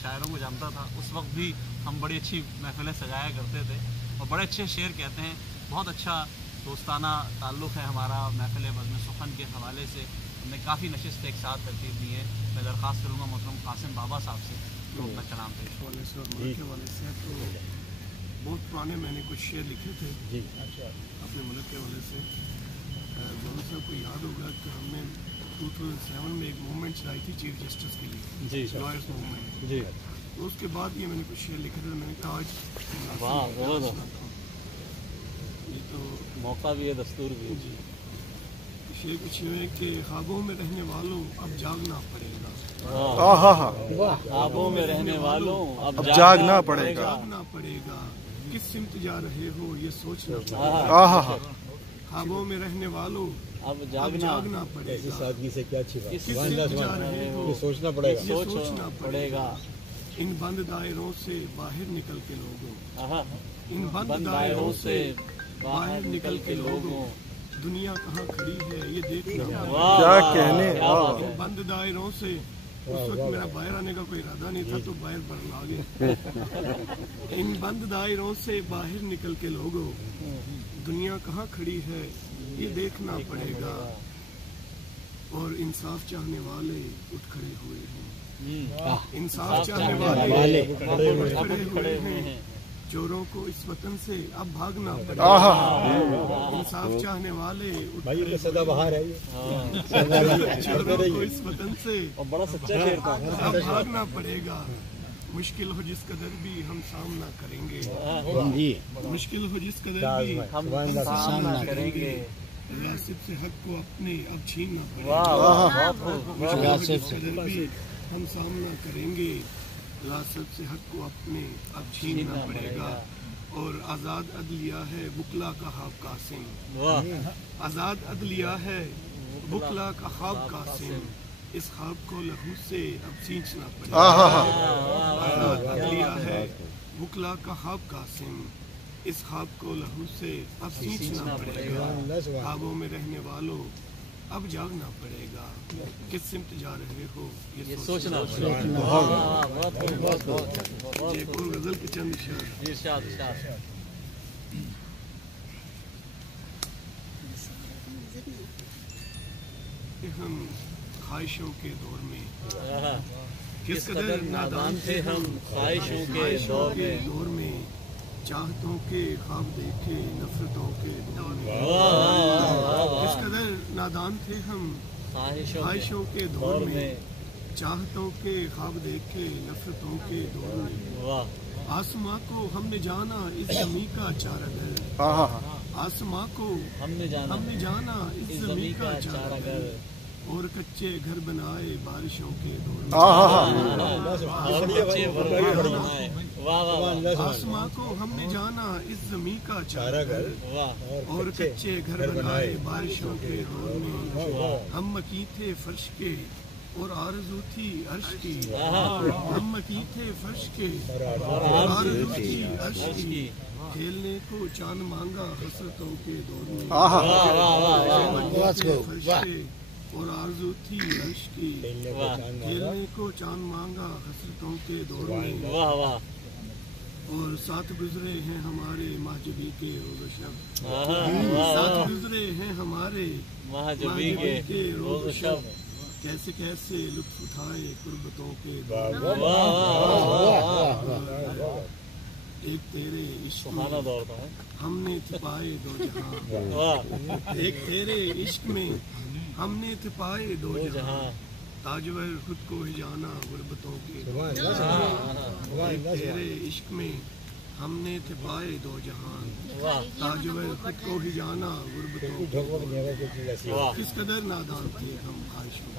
शायरों को जानता था, उस वक्त भी हम बड़ी अच्छी महफिलें सजाया करते थे और बड़े अच्छे शेर कहते हैं। बहुत अच्छा दोस्ताना ताल्लुक़ है हमारा महफिल बज़्म सुखन के हवाले से। हमने काफ़ी नशिस्त एक साथ तरतीब दी है। मैं दरख्वास्त करूँगा मोहतरम कासिम बाबा साहब से तो अपना कलाम पेश के हवाले से तो बहुत पुराने मैंने कुछ शेर लिखे थे अपने मुल्क के हवाले से। दोनों साहब को याद होगा कि हमने 2007 में एक मूवमेंट चलाई थी चीफ जस्टिस के लिए, लॉयर्स मूवमेंट जी। तो उसके बाद ये मैंने कुछ शेर लिखे थे। मैंने कहा आज ये तो मौका भी है, दस्तूर भी है जी। शेर कुछ यूँ है कि ख्वाबों में रहने वालों अब जागना पड़ेगा। ख्वाबों में रहने वालों अब जागना पड़ेगा। जागना पड़ेगा, किस सिमत जा रहे हो ये सोचना पड़ेगा। ख्वाबों में रहने वालों अब जागना पड़ेगा। इस आदमी से क्या अच्छी बात, किस सिमत जा रहे हो सोचना पड़ेगा। इन बंद दायरों से बाहर निकल के लोगों, इन बंद दायरों से बाहर निकल के लोगों, दुनिया कहाँ खड़ी है ये देखना। क्या कहने। इन बंद दायरों से, उस वक्त मेरा बाहर आने का कोई इरादा नहीं था तो बाहर बढ़ आ गए। इन बंद दायरों से बाहर निकल के लोगों, दुनिया कहाँ खड़ी है ये देखना पड़ेगा। और इंसाफ चाहने वाले उठ खड़े हुए हैं, इंसाफ चाहने वाले उठ खड़े हुए हैं। चोरों को इस वतन से अब भागना पड़ेगा। इंसाफ चाहने वाले सदाबहार है चोरों को इस वतन से बड़ा सच्चा शेर था। अब भागना पड़ेगा। मुश्किल हो जिस कदर भी हम सामना करेंगे, मुश्किल हो जिस कदर भी हम सामना करेंगे। रासिब से हक को अपने अब छीनना पड़ेगा। मुश्किल हो जिस कदर भी हम सामना करेंगे, रासिब से हक को अपने अब छीनना पड़ेगा। और आज़ाद अदलिया है बुकला का ख्वाब कासिम, आज़ाद अदलिया है बुकला का ख्वाब कासिम, इस ख्वाब को लहू से अब सींचना पड़ेगा। आज़ाद अदलिया है बुकला का ख्वाब कासिम, इस ख्वाब को लहू से अब सींचना पड़ेगा। ख्वाबों में रहने वालों अब जागना पड़ेगा, किस सिमत जा रहे हो ये सोचना पड़ेगा। एक और गजल के चंद इरशाद। हम ख्वाहिशों के दौर में किस कदर नादान थे हम, ख्वाहिशों के दौर में चाहतों के ख्वाब देखे नफरतों के दौर में। किस कदर नादान थे हम ख्वाहिशों के दौर में, चाहतों के ख्वाब देखे नफरतों के दौर में। आसमां को हमने जाना इस ज़मीं का चारागर, आसमां को हमने जाना इस ज़मीं का चारागर, और कच्चे घर बनाए बारिशों के दौर में। आसमां को हमने जाना इस ज़मीं का चारागर, और कच्चे घर बनाए बारिशों के दौर में। हम मकी थे फर्श के और आरज़ू थी अर्श की, हम मकी थे फर्श के और आरज़ू थी अर्श की, खेलने को चांद मांगा हसरतों के दौर में। और आरज़ू थी अर्श की, खेलने को चांद मांगा हसरतों के दौर में। और साथ गुजरे हैं हमारे महजबी के रोज़ शब, साथ गुजरे हैं हमारे महजबी के रोज़ शब, कैसे कैसे लुत्फ़ उठाए कुर्बतों के दौर में। एक तेरे इश्क में हमने थिपाए दो जहां, एक तेरे इश्क में हमने थिपाए दो जहां, ताजवर खुद को ही जाना गुर्बतों के। तेरे इश्क में हमने थिपाए दो जहां, ताजवर खुद को ही जाना गुर्बतों के। किस कदर नादान थे हम ख्वाहिशों।